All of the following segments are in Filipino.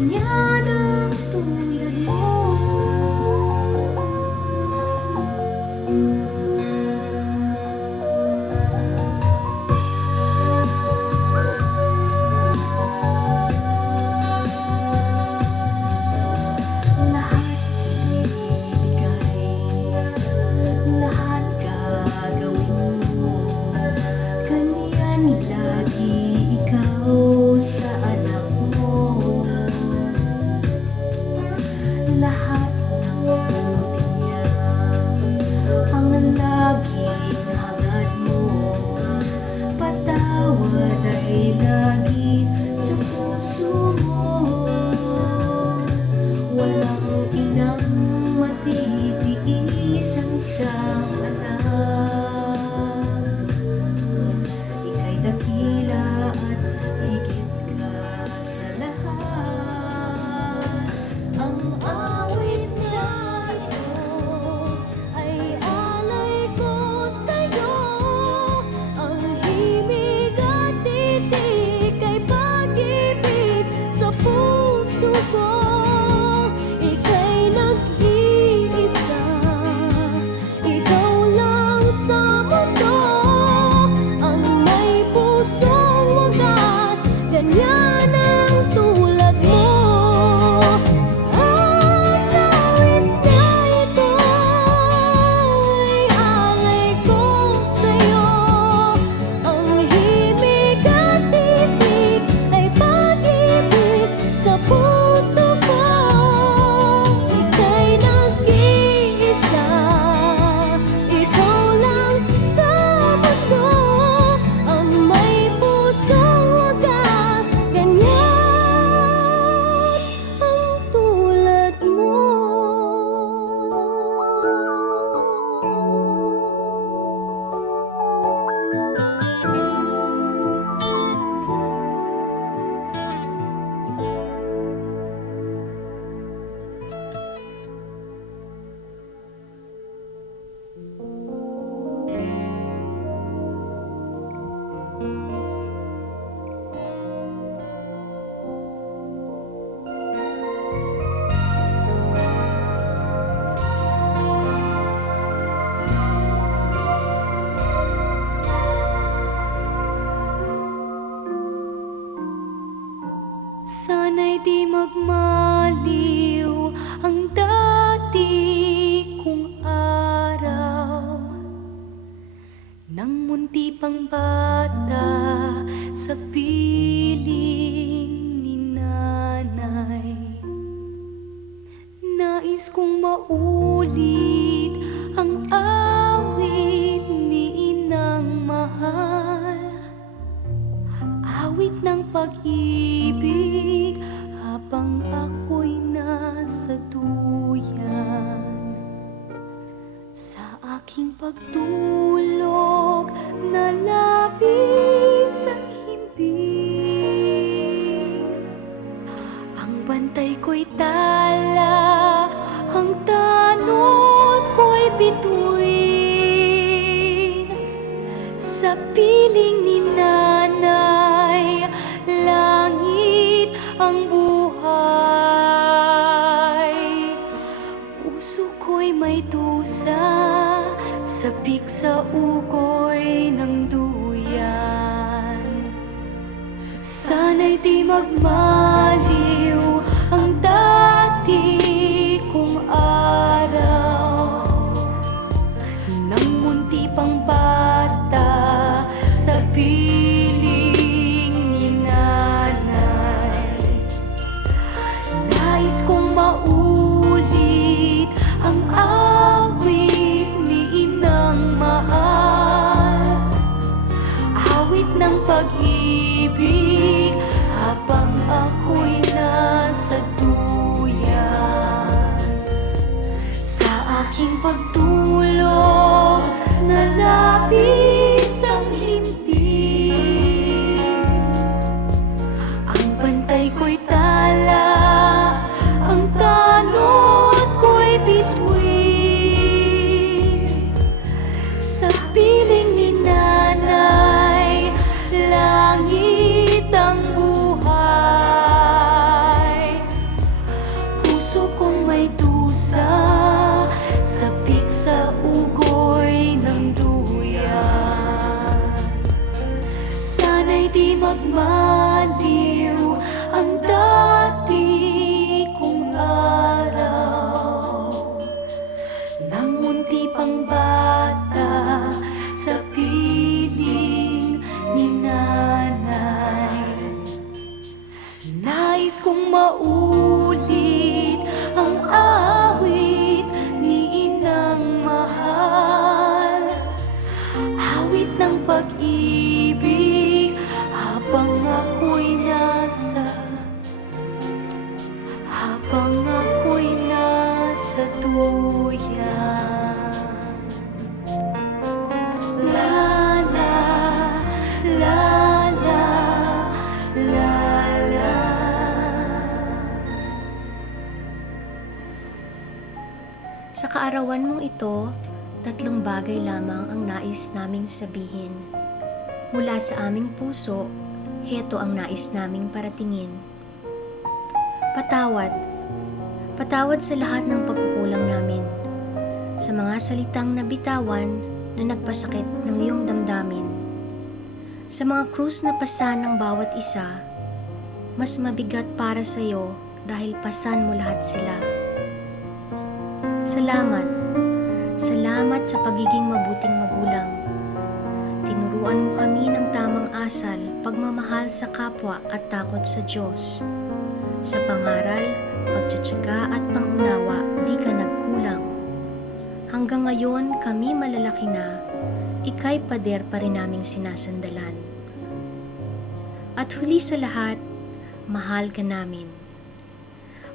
ganyan ang tulad mo. Lahat ibigay, lahat gagawin mo, ganyan lagi ikaw sa anak mo. Lahat ng buti niya ang laging hangad mo, patawad ay lagi sa puso mo. Walang inang matitiis ang isang anak. Ika'y dakila at higit ka sa lahat. Ang awit na ito ay alay ko sa'yo. Ang himig at titik ay pag-ibig sa puso ko. Ika'y nag-iisa, ikaw lang sa mundo. Ang may pusong wagas, ganyan ang tulad mo. Ang awit na ito ay alay ko sa'yo. Ang himig at titik ay pag-ibig sa puso ko. Ika'y nag-iisa, ikaw lang sa mundo. Ang may pusong wagas, ganyan ang tulad mo. Sana'y di magmaliw ang dati kong araw, nang munti pang bata sa piling ni nanay. Nais kong maulit ang awit ni inang mahal, awit ng pag-ibig habang ako'y nasa duyan. Sa aking pagtulog na labis sa himbing, ang bantay ko'y tala, ang tanod ko'y bituin. Sa piling ni nanay, langit ang buhay. Puso ko'y may dusa, sabik sa ugoy ng duyan. Sana'y di magmaliw ang dati Nais kong maulit ang awit ni Inang mahal, awit ng pag-ibig habang ako'y nasa tuyan. La la la la la la. Sa kaarawan mong ito, 3 bagay lamang ang nais naming sabihin. Mula sa aming puso, heto ang nais naming paratingin. Patawad. Patawad sa lahat ng pagkukulang namin. Sa mga salitang nabitawan na nagpasakit ng iyong damdamin. Sa mga krus na pasan ng bawat isa, mas mabigat para sa iyo dahil pasan mo lahat sila. Salamat. Salamat sa pagiging mabuting magulang. Tinuruan mo kami ng tamang asal, pagmamahal sa kapwa at takot sa Diyos. Sa pangaral, pagtiyatsaga at pangunawa, di ka nagkulang. Hanggang ngayon, kami malalaki na, ika'y pader pa rin naming sinasandalan. At huli sa lahat, mahal ka namin.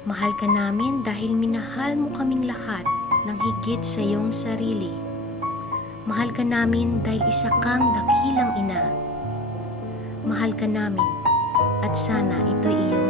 Mahal ka namin dahil minahal mo kaming lahat ng higit sa iyong sarili. Mahal ka namin dahil isa kang dakilang ina. Mahal ka namin at sana ito'y iyong